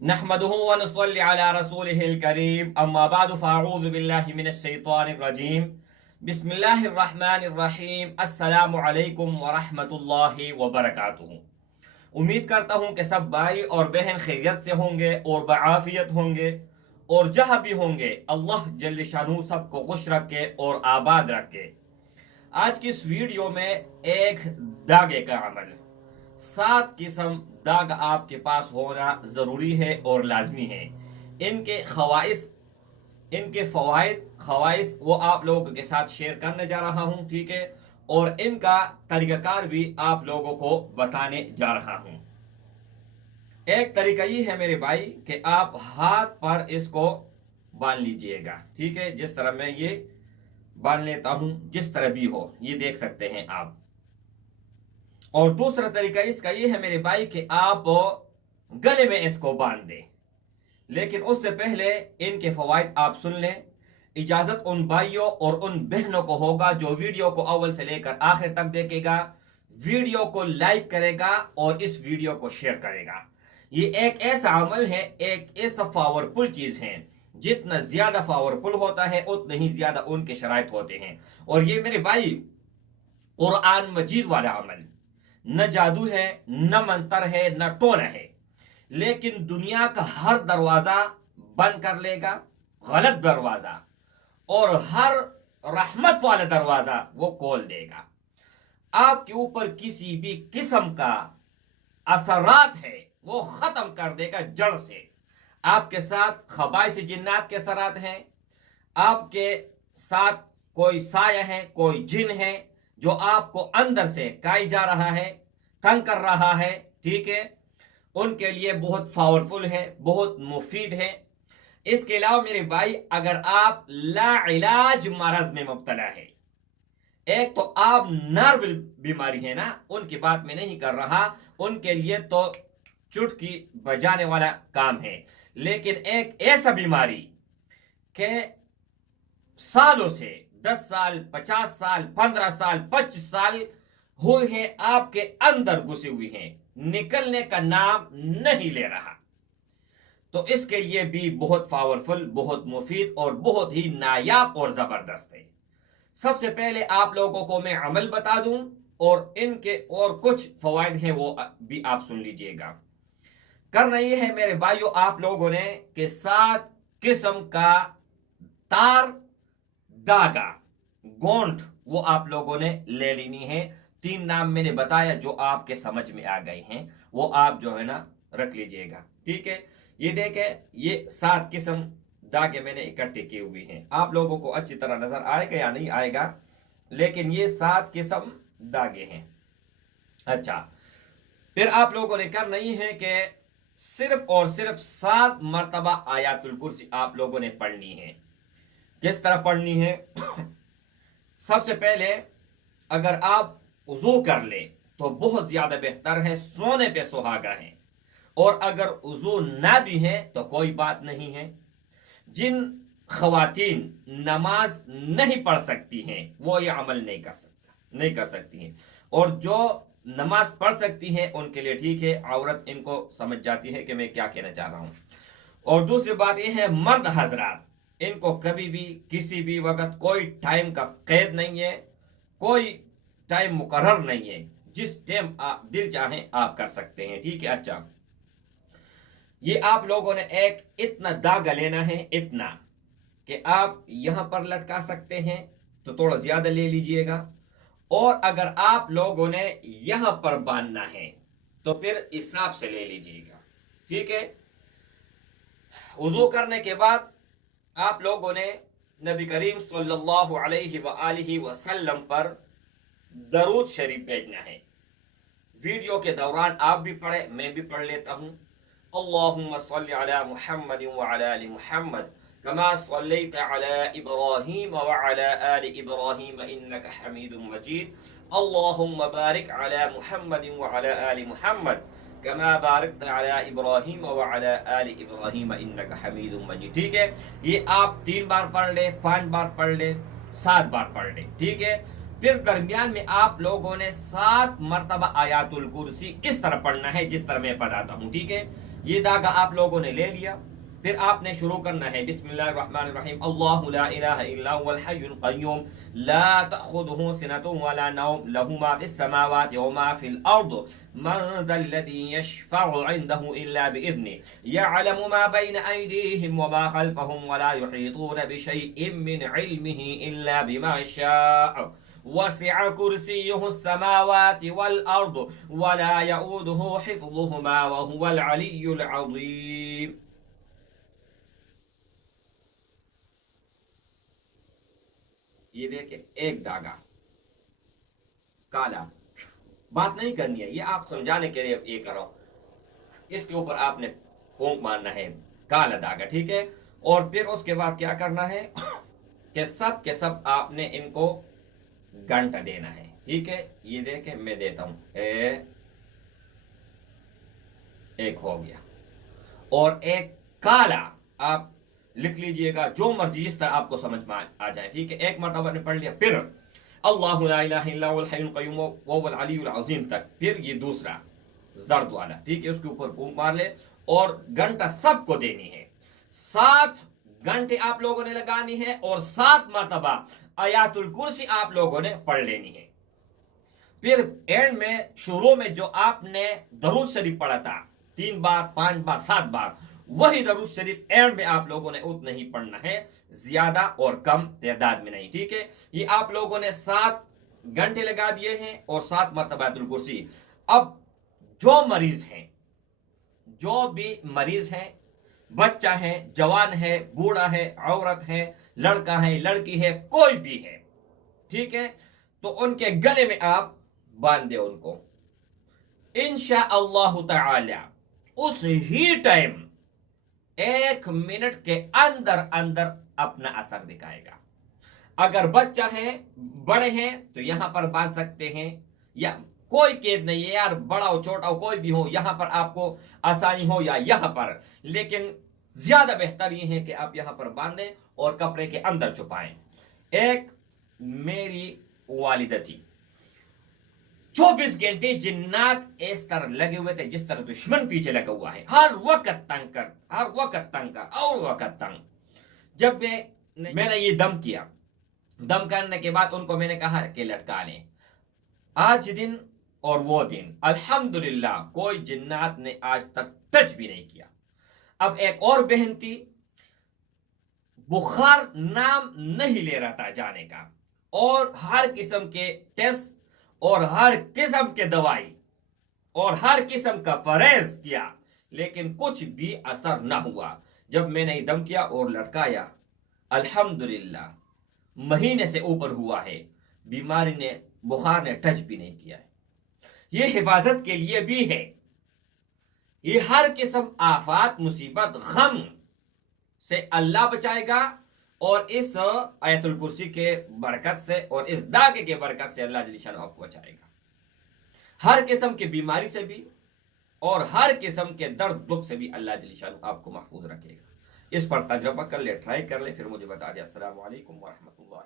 नहमदुहु व नुसल्ली अला रसूलिहिल करीम अम्मा बादु फ़अऊज़ु बिल्लाहि मिनश शैतानिर रजीम बिस्मिल्लाहिर रहमानिर रहीम अस्सलामु अलैकुम व रहमतुल्लाहि व बरकातुहू। उम्मीद करता हूँ कि सब भाई और बहन खैरियत से होंगे और बआफियत होंगे, और जहाँ भी होंगे अल्लाह जल्ल शानू सबको खुश रखे और आबाद रखे। आज की इस वीडियो में एक दागे का अमल, 7 किस्म दाग आपके पास होना ज़रूरी है और लाजमी है। इनके खवाइस, इनके फ़वाइद खवाइस वो आप लोगों के साथ शेयर करने जा रहा हूँ, ठीक है। और इनका तरीक़ाकार भी आप लोगों को बताने जा रहा हूँ। एक तरीका ये है मेरे भाई कि आप हाथ पर इसको बांध लीजिएगा, ठीक है। जिस तरह मैं ये बांध लेता हूँ, जिस तरह भी हो, ये देख सकते हैं आप। और दूसरा तरीका इसका ये है मेरे भाई कि आप गले में इसको बांध दें। लेकिन उससे पहले इनके फवाइद आप सुन लें। इजाजत उन भाइयों और उन बहनों को होगा जो वीडियो को अव्वल से लेकर आखिर तक देखेगा, वीडियो को लाइक करेगा और इस वीडियो को शेयर करेगा। ये एक ऐसा अमल है, एक ऐसा पावरफुल चीज है, जितना ज्यादा पावरफुल होता है उतने ही ज्यादा उनके शराइत होते हैं। और ये मेरे भाई कुरान मजीद वाला अमल न जादू है, न मंतर है, न टोना है, लेकिन दुनिया का हर दरवाजा बंद कर लेगा, गलत दरवाजा, और हर रहमत वाला दरवाजा वो खोल देगा। आपके ऊपर किसी भी किस्म का असरात है वो खत्म कर देगा जड़ से। आपके साथ खबाइश जिन्नात के असरात हैं, आपके साथ कोई साया है, कोई जिन है जो आपको अंदर से काई जा रहा है, तंग कर रहा है, ठीक है, उनके लिए बहुत पावरफुल है, बहुत मुफीद है। इसके अलावा मेरे भाई, अगर आप लाइलाज मरज में मुब्तला है, एक तो आप नर्व बीमारी है ना, उनकी बात में नहीं कर रहा, उनके लिए तो चुटकी बजाने वाला काम है। लेकिन एक ऐसा बीमारी के सालों से 10 साल, 50 साल, 15 साल, 25 साल हुए हैं, आपके अंदर घुसी हुई हैं, निकलने का नाम नहीं ले रहा, तो इसके लिए भी बहुत पावरफुल, बहुत मुफीद और बहुत ही नायाब और जबरदस्त है। सबसे पहले आप लोगों को मैं अमल बता दूं और इनके और कुछ फवायद हैं वो भी आप सुन लीजिएगा। करना ये है मेरे भाइयों, आप लोगों ने कि 7 किस्म का तार, धागा, गोंठ वो आप लोगों ने ले लेनी है। 3 नाम मैंने बताया जो आपके समझ में आ गए हैं, वो आप जो है ना रख लीजिएगा, ठीक है। ये देखें, ये 7 किस्म धागे मैंने इकट्ठे किए हुए हैं। आप लोगों को अच्छी तरह नजर आएगा या नहीं आएगा, लेकिन ये 7 किस्म धागे हैं। अच्छा, फिर आप लोगों ने करना ही है कि सिर्फ और सिर्फ 7 मरतबा आयातुल कुर्सी आप लोगों ने पढ़नी है। किस तरह पढ़नी है? सबसे पहले अगर आप वुजू कर ले तो बहुत ज्यादा बेहतर है, सोने पे सुहागा है। और अगर वुजू ना भी है तो कोई बात नहीं है। जिन खवातीन नमाज नहीं पढ़ सकती हैं वो ये अमल नहीं कर सकती हैं, और जो नमाज पढ़ सकती हैं उनके लिए ठीक है, औरत इनको समझ जाती है कि मैं क्या कहना चाह रहा हूं। और दूसरी बात यह है, मर्द हजरात, इनको कभी भी किसी भी वक्त कोई टाइम का कैद नहीं है, कोई टाइम मुकर्रर नहीं है, जिस टाइम आप दिल चाहें आप कर सकते हैं, ठीक है। अच्छा, ये आप लोगों ने एक इतना धागा लेना है, इतना कि आप यहां पर लटका सकते हैं तो थोड़ा ज्यादा ले लीजिएगा, और अगर आप लोगों ने यहां पर बांधना है तो फिर हिसाब से ले लीजिएगा, ठीक है। वुजू करने के बाद आप लोगों ने नबी करीम सल्लल्लाहु अलैहि वसल्लम पर दरूद शरीफ भेजना है। वीडियो के दौरान आप भी पढ़े, मैं भी पढ़ लेता हूं। अल्लाहुम्मा सल्लि अला मुहम्मद व अला आलि मुहम्मद कमा सल्लैत अला इब्राहीम व अला आलि इब्राहीम इन्नका हमीदुम मजीद। अल्लाहुम्मा बारिक अला मुहम्मद व अला आलि मुहम्मद कमा बारकत अला इब्राहीम व अला आलि इब्राहीम इन्नका हमीदुम मजीद, ठीक है। ये आप 3 बार पढ़ ले, 5 बार पढ़ ले, 7 बार पढ़ ले, ठीक है। फिर दरमियान में आप लोगों ने 7 मरतबा आयातुल कुर्सी इस तरह पढ़ना है जिस तरह मैं बताता हूं, ठीक है। یہ داغا آپ لوگوں نے لے لیا، پھر آپ نے شروع کرنا ہے بسم اللہ الرحمن الرحیم، اللہ لا الہ الا هو الحی القیوم لا تأخذه سنة ولا نوم له ما في السماوات وما في الأرض من ذا الذي يشفع عنده إلا بإذنه يعلم ما بين أيديهم وما خلفهم ولا يحيطون بشيء من علمه إلا بما شاء وسع كرسيه السماوات والأرض ولا يؤوده حفظهما وهو العلي العظيم۔ یہ دیکھیں ایک داغا کالا، بات نہیں کرنی ہے، یہ آپ سمجھانے کے لیے یہ کرو، اس کے اوپر آپ نے پونک مارنا ہے کالا داغا، ٹھیک ہے۔ اور پھر اس کے بعد کیا کرنا ہے کہ سب کے سب آپ نے ان کو گھنٹا دینا ہے، ٹھیک ہے۔ یہ دیکھیں میں دیتا ہوں، ایک ہو گیا، اور ایک کالا آپ لکھ لیجئے گا جو مرضی جس طرح آپ کو سمجھ میں آ جائے، ٹھیک ہے۔ ایک مرتبہ نے پڑھ لیا، پھر اللہ لا الہ الا هو الحی القیوم وهو العلی العظیم تک، پھر یہ دوسرا زرد والا، ٹھیک ہے، اس کے اوپر پونک مار لے، اور گھنٹا سب کو دینی ہے، 7 گھنٹے آپ لوگوں نے لگانی ہے، اور 7 مرتبہ آیات الکرسی آپ لوگوں نے پڑھ لینی ہے۔ پھر اینڈ میں شروع میں جو آپ نے درود شریف پڑھا تھا 3 بار 5 بار 7 بار، وہی درود شریف اینڈ میں آپ لوگوں نے اتنا ہی پڑھنا ہے، زیادہ اور کم تعداد میں نہیں، ٹھیک ہے۔ یہ آپ لوگوں نے 7 گھنٹے لگا دیے ہیں اور 7 مرتبہ آیت الکرسی۔ اب جو مریض ہیں، جو بھی مریض ہیں، بچہ ہے، جوان ہے، بوڑھا ہے، عورت ہے، لڑکا ہے، لڑکی ہے، کوئی بھی ہے، ٹھیک ہے، تو ان کے گلے میں آپ باندھے ان کو، انشاءاللہ تعالی اس ہی ٹائم 1 منٹ کے اندر اندر اپنا اثر دکھائے گا۔ اگر بچہ ہے، بڑے ہیں تو یہاں پر باندھ سکتے ہیں، یا کوئی قید نہیں ہے یار، بڑا ہو چھوٹا ہو کوئی بھی ہو، یہاں پر آپ کو آسانی ہو یا یہاں پر، لیکن زیادہ بہتر یہ ہے کہ آپ یہاں پر باندھیں اور کپڑے کے اندر چھپائیں۔ ایک میری والدہ تھی، 24 گھنٹے جنات اس طرح لگے ہوئے تھے جس طرح دشمن پیچھے لگا ہوا ہے، ہر وقت تنگ کر، ہر وقت تنگ کر اور وقت تنگ۔ جب میں نے یہ دم کیا، دم کرنے کے بعد ان کو میں نے کہا کہ لٹکا لیں، آج دن اور وہ دن الحمدللہ کوئی جنات نے آج تک ٹچ بھی نہیں کیا۔ اب ایک اور بہن تھی، بخار نام نہیں لے رہا تھا جانے کا، اور ہر قسم کے ٹیسٹ اور ہر قسم کے دوائی اور ہر قسم کا پرہیز کیا، لیکن کچھ بھی اثر نہ ہوا۔ جب میں نے دم کیا اور لٹکایا، الحمدللہ مہینے سے اوپر ہوا ہے، بیماری نے، بخار نے ٹچ بھی نہیں کیا ہے۔ یہ حفاظت کے لیے بھی ہے، یہ ہر قسم آفات، مصیبت، غم سے اللہ بچائے گا، اور اس آیت الکرسی کے برکت سے اور اس داغے کے برکت سے اللہ جل شانہ آپ کو بچائے گا، ہر قسم کی بیماری سے بھی اور ہر قسم کے درد دکھ سے بھی اللہ جل شانہ آپ کو محفوظ رکھے گا۔ اس پر تجربہ کر لے، ٹرائی کر لے، پھر مجھے بتا دے۔ السلام علیکم ورحمۃ اللہ۔